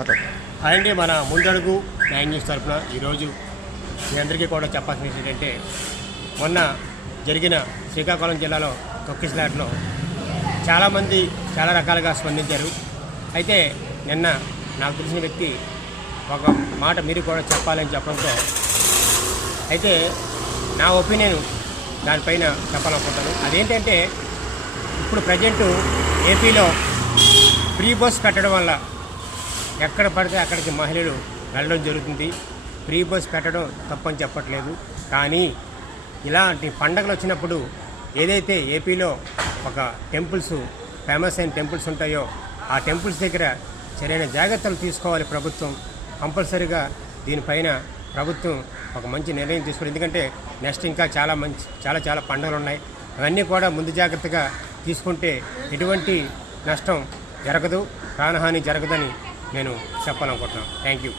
అలాంటి మన ముందడుగు న్యాయం న్యూస్ తరఫున ఈరోజు మీ అందరికీ కూడా చెప్పాల్సిన ఏంటంటే, మొన్న జరిగిన శ్రీకాకుళం జిల్లాలో తొక్కిసలాటలో చాలామంది చాలా రకాలుగా స్పందించారు. అయితే నిన్న నాకు తెలిసిన వ్యక్తి ఒక మాట మీరు కూడా చెప్పాలని చెప్పడంతో అయితే నా ఒపీనియన్ దానిపైన చెప్పాలనుకుంటాను. అదేంటంటే, ఇప్పుడు ప్రజెంటు ఏపీలో ఫ్రీ బస్ పెట్టడం వల్ల ఎక్కడ పడితే అక్కడికి మహిళలు వెళ్ళడం జరుగుతుంది. ఫ్రీ బస్ పెట్టడం తప్పని చెప్పట్లేదు, కానీ ఇలాంటి పండగలు వచ్చినప్పుడు ఏదైతే ఏపీలో ఒక టెంపుల్స్ ఫేమస్ అయిన టెంపుల్స్ ఉంటాయో ఆ టెంపుల్స్ దగ్గర సరైన జాగ్రత్తలు తీసుకోవాలి ప్రభుత్వం. కంపల్సరీగా దీనిపైన ప్రభుత్వం ఒక మంచి నిర్ణయం తీసుకోవాలి. ఎందుకంటే నెక్స్ట్ ఇంకా చాలా పండుగలు ఉన్నాయి. అవన్నీ కూడా ముందు జాగ్రత్తగా తీసుకుంటే ఎటువంటి నష్టం జరగదు, ప్రాణహాని జరగదని నేను చెప్పాలనుకుంటున్నాను. Thank you.